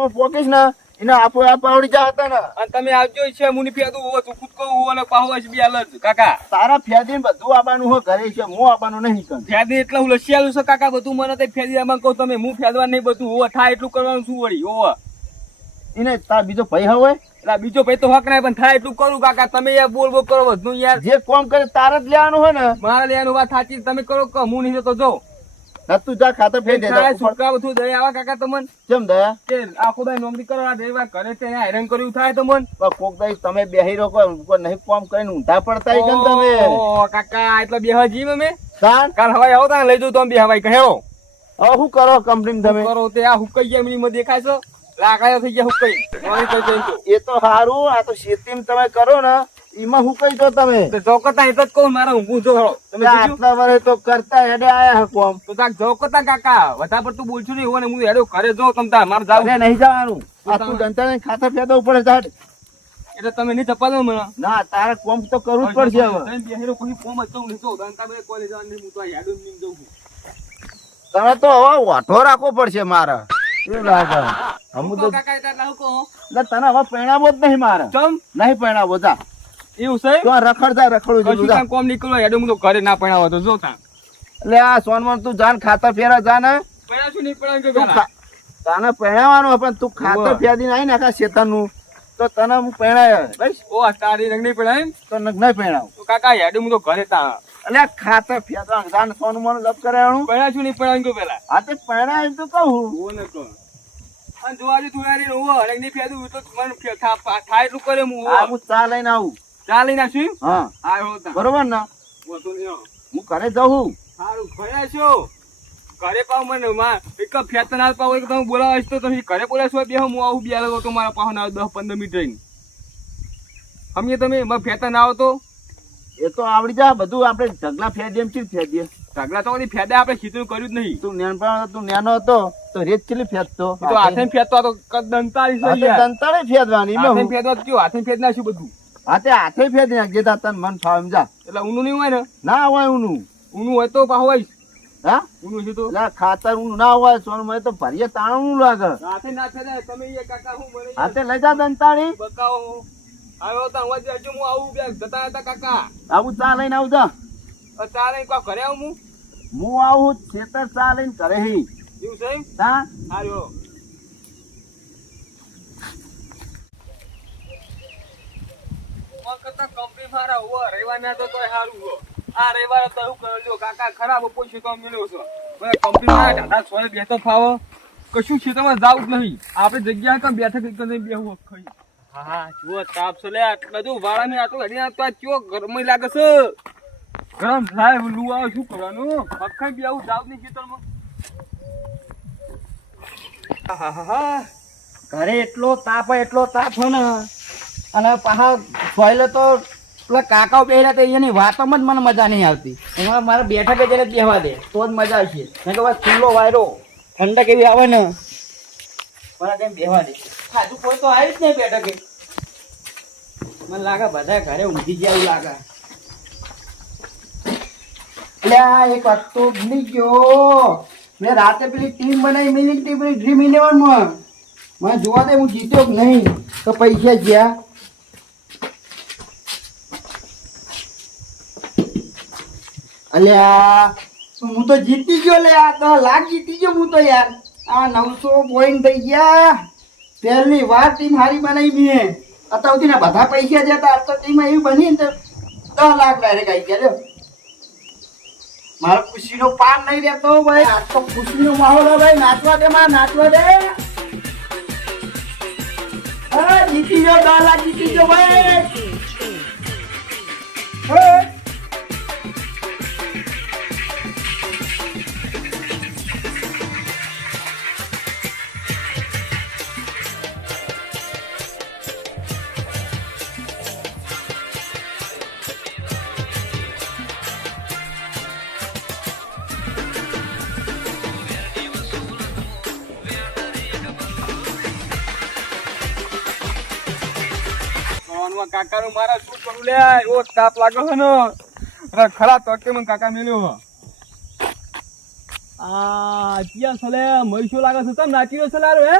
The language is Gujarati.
ખેતરમાં પોકીશ ને એને આપો આવડી જા હતા ને. અને તમે આવજો છે મુની ફેદું હોવ તું ખુદ કહું અને પાહો બી આલ કાકા તારા ફેદી બધું આવવાનું હોય ઘરે છે, હું આવવાનું નહીં કર. ફેદી એટલે હું લસિયાલું છે કાકા બધું મને તો ફેદી આમાં કહું તમે હું ફેદવા નહીં બધું હોવ થાય એટલું કરવાનું શું વળી હોવ એને તાર બીજો ભાઈ હોય એટલે બીજો ભાઈ તો હક નહીં પણ થાય એટલું કરું કાકા તમે યાર બોલ બોલ કરો બધું યાર જે કામ કરે તારે જ લેવાનું હોય ને. મારે લેવાનું વાત સાચી તમે કરો કે હું નહીં તો જો તું જા ખાતર ફેર દે. છોકરા બધું દઈ આવા કાકા તમને કેમ દયા કે આખો દાય નોકરી કરો આ રવિવાર ઘરે તે હેરાન કર્યું થાય તમને કોક દઈ તમે બેહી રહો કોઈ નહીં કામ કરીને ઊંધા પડતા હોય કેમ તમે. ઓહો કાકા એટલે બે હજી મેં તાન કાલ હવાઈ આવો તા લઈ જઉં તો બે હવાઈ કહ્યો હવે શું કરો કંપની તમે કરો તે આ હુકાઈ ગયા મને દેખાય છે લાગાયો થઈ ગયા હુકાઈ એ તો સારું. આ તો ખેતી તમે કરો ને એમાં શું કઈ દો તમે ચોકતા એ તો જ કહું મારે ઊંઘું છો તમે આટલા વર્ષ તો કરતા હેડે આયા કોમ. તો તાક ચોકતા કાકા વધારે પડતું બોલશું નહીં હોય ને હું હેડો ઘરે જો તમતા મારે જાવ અરે નહીં જવાનું. આ તું જનતા ખાતર ફેદવું પડે તાર. એટલે તમે નહીં ચપ્પા દો મને ના તારે કોમ તો કરવું જ પડશે હવે. બેહેરો કોઈ કોમ જ નહીં તો દંતા બે કોલેજ જવાનું હું તો હેડો નહીં જઉં તમે તો હવે વાઠો રાખવો પડશે મારે શું લાગે. હું તો કાકા એટલે હું કહું તને હવે પરિણામો જ નહીં મારે. ચમ નહીં પરિણામો જા એવું છે તો રખડતા રખડું કશું છું કામ કોમ નીકળો હેડો હું તો ઘરે ના પણાવો તો જો તા એટલે આ સોનમન તું જાન ખાતર ફેરા જા ને પણાશું નહીં પણાવ તું તને પહેણાવાનું પણ તું ખાતર ફેદીને આવી નાખા શેતાનનું તો તને હું પહેણાય બસ ઓ તારી રંગ નહીં પડાય તો નહીં પહેણાવ. તો કાકા હેડો હું તો ઘરે તા એટલે ખાતર ફેદવા જાન સોનમન લપ કરાવવાનું પણાશું નહીં પડાવ પેલા આ તે પહેણાય એમ તો કહું. ઓ ન કહો અને જોવાજી તુરારી નો રંગ નહીં ફેદું તો મને થાય એટલું કરે હું આ હું ચા લઈને આવું. ચા લઈને આશું હા આવ્યો તા બરોબર ને તો હું ઘરે જઉં. સારું ઘરે છો ઘરે પાવ મને માં એક ફેત ના પાવ એક તમે બોલાવો તો તમે ઘરે બોલાશો બે હું આવું બે આવો તો મારા પાવ ના 10-15 મિનિટ રહીને સમજે તમે માં ફેત ના આવો તો એ તો આવડી જા બધું આપણે ઢગલા ફેદીએ એમ ચીજ ફેદીએ. ઢગલા તો ફેદે આપણે ખીચડું કર્યું જ નહીં તું નેનો હતો તો રેત ચીલી ફેદતો. તો હાથે ફેદતો આ તો દંતાળી છે યાર દંતાળે ફેદવાની એમાં હાથે હું. ફેદવા તો કયો હાથે ફેદ નાખ્યું બધું હાથે ફેદી નાખજે તાર તને મન ફાવે એમ જા. એટલે ઊનું નહીં હોય ને ના હોય ઊનું. ઊનું હોય તો પાહો હોય હા ઊનું છે તો એટલે ખાતર ઊનું ના હોય સોન માં તો ભરીએ તાણું લાગે. હાથે ના ફેદાય તમે એ કાકા હું મને હાથે લઈ જા દંતાળી. બકાવો આવ્યો તા હું હજુ હું આવું બે જતા હતા કાકા આવું ચા લઈને આવું જા. ચાલે કો ઘરે આવું હું આવું ખેતર ચા લઈને ઘરે હી એવું છે હા આવ્યો કંપની મારા હોવા રવિવાર ના તો સારું હો આ રવિવાર તો હું કરજો કાકા ખરાબ પૈસા કામ મેળવ્યો છો કંપની મારા ઢાઢા સોળે બેઠો ફાવો કશું છે તમે જાવ જ નહીં આપણે જગ્યા કામ બેઠક એક બેહવું ખાઈ હા જુઓ તાપ છે લે આટલા જો વાળા ને આટલો હડી આ તો ચો ગરમ લાગે છે ગરમ થાય લુ આવે શું કરવાનું અખાઈ બી આવું જાવ નહીં ખેતરમાં ઘરે એટલો તાપ હોય ને અને પાછા સોયલે તો પેલા કાકાઓ પહેર્યા તો એની વાતોમાં જ મને મજા નહીં આવતી એમાં મારે બેઠકે જઈને બેહવા દે તો જ મજા આવશે નહીં તો ખુલ્લો વાયરો ઠંડક એવી આવે ને મને તેમ બેહવા દે ખાધું કોઈ તો આવી જ નહીં બેઠકે મને લાગે બધા ઘરે ઊંઘી ગયા એવું લાગે એટલે આ એક વસ્તુ ભૂલી ગયો મેં રાતે પેલી ટીમ બનાવી મિલિંગ ટીમ ડ્રીમ 11 મને જોવા દે હું જીત્યો કે નહીં તો પૈસા ગયા અલ્યા હું તો જીતી ગયો લે આ 10 લાખ જીતી ગયો હું તો યાર આ 900 પોઈન્ટ થઈ ગયા પહેલી વાર ટીમ હારી બનાવી મેં અત્યાર સુધીના બધા પૈસા જતા આજ તો ટીમ એવી બની ને તો 10 લાખ ડાયરેક્ટ આવી ગયા લ્યો મારો ખુશીનો પાર નહીં રહેતો ભાઈ આજ તો ખુશીનો માહોલ હે ભાઈ નાચવા દે માં નાચવા દે હા જીતી ગયો 10 લાખ જીતી ગયો ભાઈ કાકા નું મારા શું કરું લે એવો તાપ લાગે છે ને ખરા તકે મને કાકા મેલ્યો આ ક્યાં છલે મહીસો લાગે છે તમ નાચી રહ્યો છે લારો હે